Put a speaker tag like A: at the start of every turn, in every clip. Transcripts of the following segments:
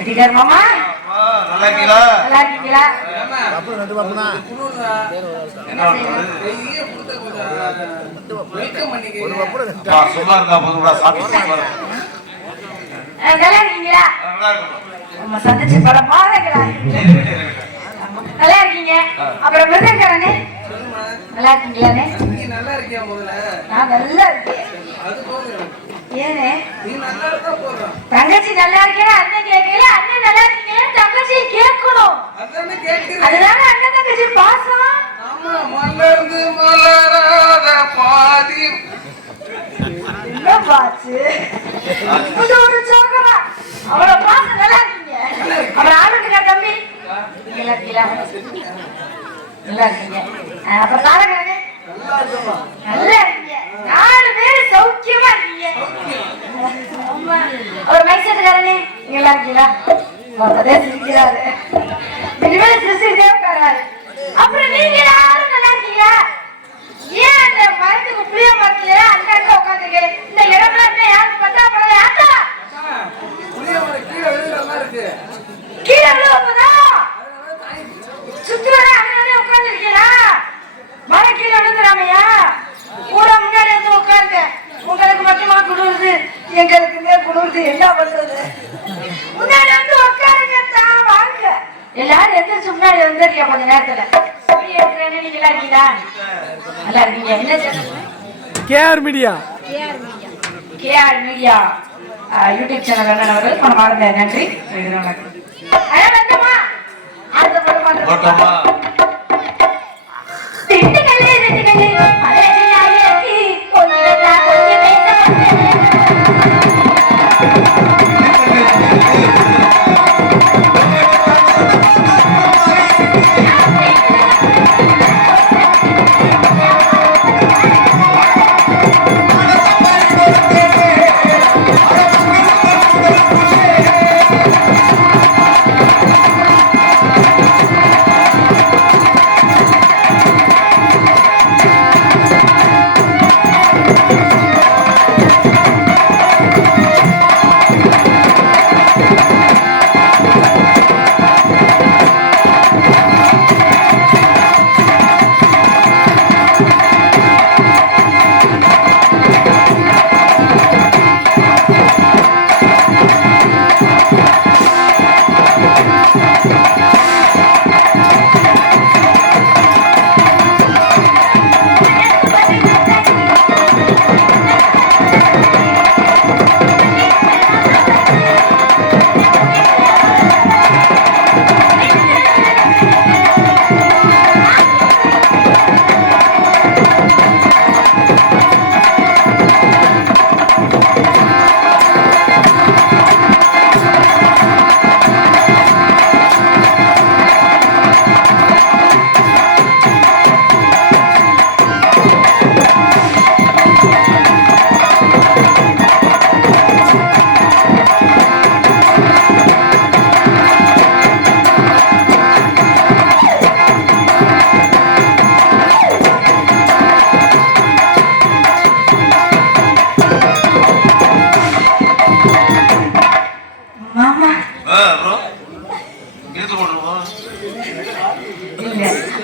A: Jadi dan mama
B: நல்லா இருக்கீங்களா
A: நல்லா இருக்கீங்களா
B: அப்புறம் ரெண்டு பாப்புனா ஒரு பாப்புனா சும்மா இருந்தா போதும் கூட சாப்பிட்டு
A: அஹ், நல்லா இருக்கீங்களா
B: நல்லா இருக்கும்
A: நம்ம சந்திச்சு பல மாதங்களா நல்லா இருக்கீங்க அப்புறம் மிருதங்கரனே நல்லா இருக்கீங்களானே
C: நல்லா முதல்ல?
A: நான் நல்லா இருக்கேன்.
C: அது போதும்.
A: ஏனே? தங்கச்சி நல்லா இருக்கேன்? அண்ணன் கேட்கல. அண்ணன் நல்லா இருக்கீங்களா தங்கச்சி கேட்கணும். அதனால அண்ணன் தங்கச்சி பாசம்.
C: மலர்ந்து மலராத பாதி.
A: என்ன பாச்சு இது ஒரு சோகமா அவள பாசம் நல்லா இருக்கீங்க. அப்புறம் ஆளுங்க தம்பி. நல்லா இருக்கீங்களா? நல்லா இருக்கீங்க. இருக்கீங்க நாலு பேரும் சௌக்கியமா இருக்கீங்க. அவர் மைக் செட்டுக்காரனே நல்லா இருக்கீங்களா? மொத்ததே சிரிக்கிறாரு. இனிமேல் சிரிச்சுக்கிட்டே உட்காராரு. அப்புறம் நீங்க யாரும் நல்லா இருக்கீங்களா ஏன் அந்த மரத்துக்கு புளிய மரத்துல அங்க அங்க உட்காந்துருக்கு? இந்த இடம்லாம் என்ன யாருக்கு பத்தா படம் யாத்தா
C: புளிய மரம் கீழே விழுகிற மாதிரி இருக்கு.
A: கீழே விழுவதா சுத்துவர அங்கே உட்காந்துருக்கீங்களா? மரம் கீழே விழுந்துடாமையா கூட முன்னாடி வந்து உட்காருங்க உங்களுக்கு மட்டுமா குளிருது எங்களுக்கு குளிருது என்ன பண்றது? முன்னாடி வந்து உட்காருங்க தான் வாங்க. எல்லாரும் எந்திரிச்சு முன்னாடி வந்துருக்கீங்க கொஞ்ச நேரத்துல. நீங்க எல்லாம் இருக்கீங்களா? நல்லா இருக்கீங்க. என்ன
D: KR media.
A: KR media YouTube channel அவர்கள். மனம் ஆர்ந்த நன்றி. இது வணக்கம்? அடுத்த படம்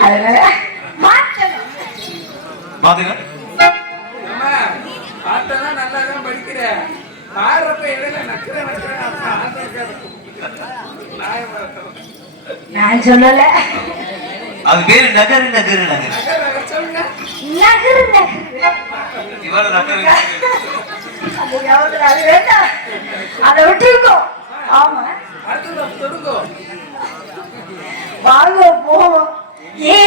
A: அதனால
B: பாத்துங்க
C: பாட்டெல்லாம் நல்லா தான் படிக்கிற பாடுறப்ப இடையில நக்கிற நக்கிற
A: நான் சொல்லல.
B: அது பேரு நகரு நகரு நகரு.
A: நகரு நகரு
B: இவள நகரு
A: அது விட்டுருக்கோம். ஆமா.
C: அடுத்தது தொடுங்கோ.
A: வாங்க போவோம் ஏ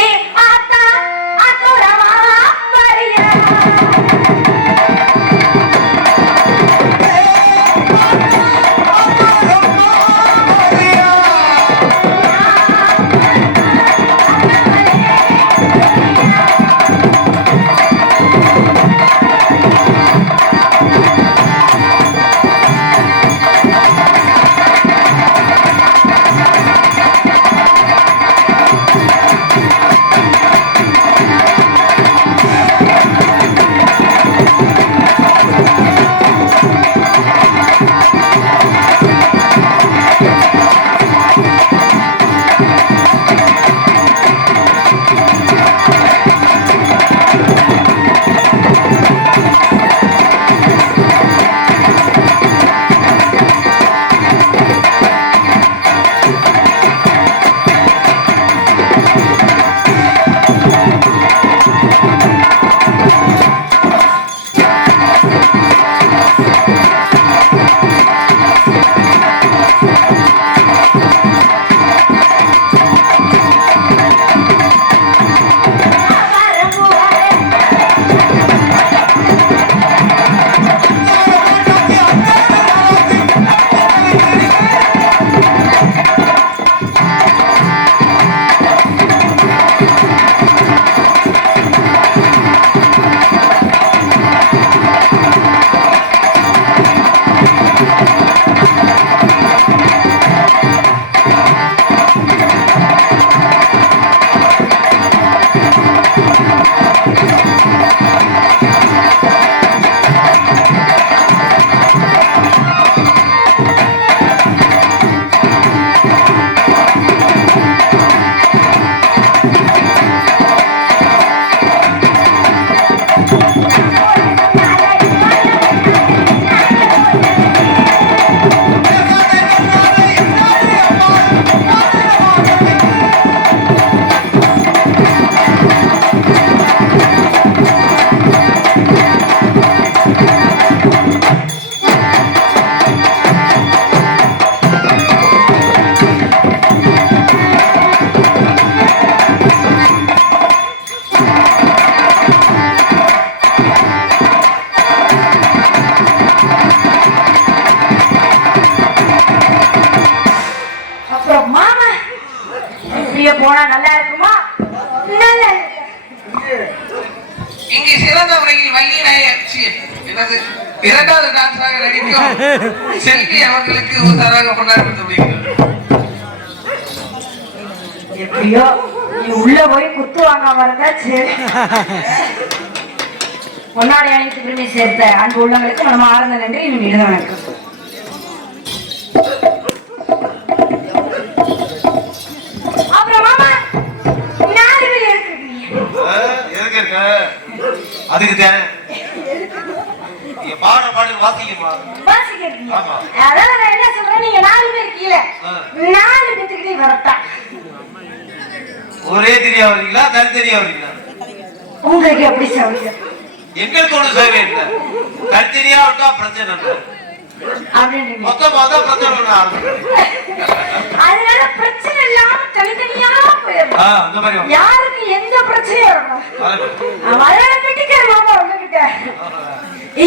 C: இரண்டாவது டான்ஸாக நடிக்கும் செல்வி அவர்களுக்கு உத்தரவாக கொண்டாடப்படுகிறது
A: எப்படியோ நீ உள்ள போய் குத்து வாங்காம இருந்தா சரி. பொன்னாடி அணித்து பெருமை சேர்த்த அன்பு உள்ளவங்களுக்கு நம்ம ஆழ்ந்த நன்றி இவங்க எழுத வணக்கம் அப்புறம் மாமா நாலு பேர் எடுத்துருக்கீங்க
B: எதுக்கு இருக்க அதுக்கு தான் நீங்க பாடுற வாசிக்கமா
A: வாசிக்கிறீங்க. அதான் நான் என்ன சொல்றேன்? நீங்க நாலு பேர் கீழே. நாலு பேத்துக்கிட்டே வரட்டா.
B: ஒரே தெரியா வரீங்களா தனித்தனியா வரீங்களா
A: உங்களுக்கு எப்படி சௌரியம்
B: எங்களுக்கு ஒண்ணு சேவை இல்லை. தனித்தனியா விட்டா பிரச்சனை இல்லை. மொத்தமா தான் பிரச்சனை.
A: அதனால பிரச்சனை இல்லாம தனித்தனியா
B: வா.
A: யாருக்கு எந்த பிரச்சனையும் மாமா உங்ககிட்ட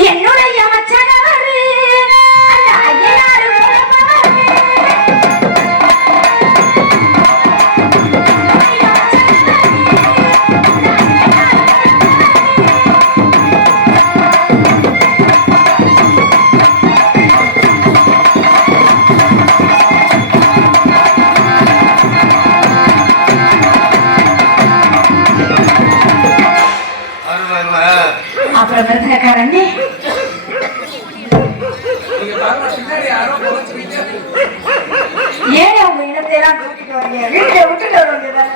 A: என்னுடைய மச்சனவரே வரீங்க வீட்டுல விட்டுட்டு வர வேண்டியதானே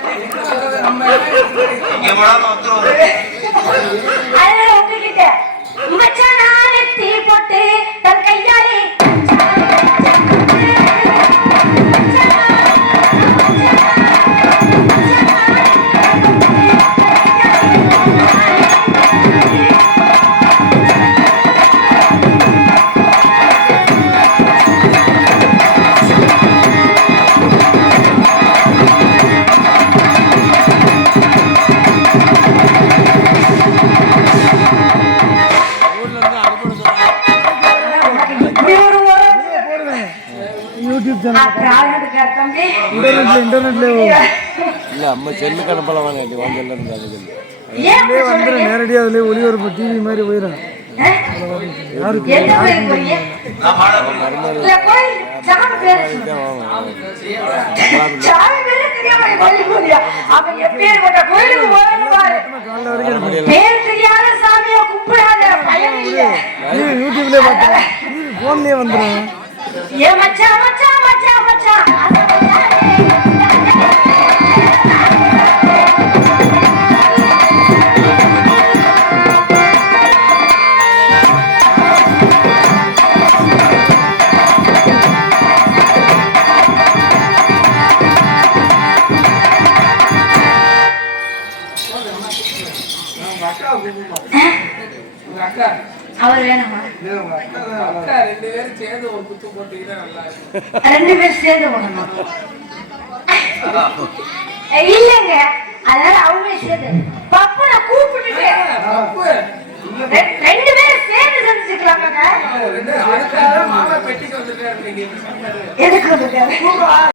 D: இன்டர்நெட்ல இன்டர்நெட்ல
A: இல்ல.
D: அம்மா செல்லு கணப்பெல்லாம் வாங்க வாங்க எல்லாம் இருந்தா
A: ஏன் அப்படி
D: வந்துடும்? நேரடியாக அதுலேயே ஒளிபரப்பு டிவி மாதிரி போயிடும் யூடியூப்லேயே பார்த்தேன் டிவி ஃபோன்லேயே வந்துடும்
A: ஏ மச்சான், மச்சான், மச்சான், மச்சான். வேணுமா
C: அக்கா ரெண்டு பேரும் சேர்ந்து ஒரு குத்து போட்டீங்கன்னா நல்லா இருக்கும்
A: ரெண்டு பேரும் சேர்ந்து போடணும்? இல்லைங்க. அதனால அவங்களே சேர்ந்து. பப்பனை கூப்பிட்டுட்டு ரெண்டு பேரும் சேர்ந்து
C: நீங்க
A: எதுக்கு வந்துருக்காரு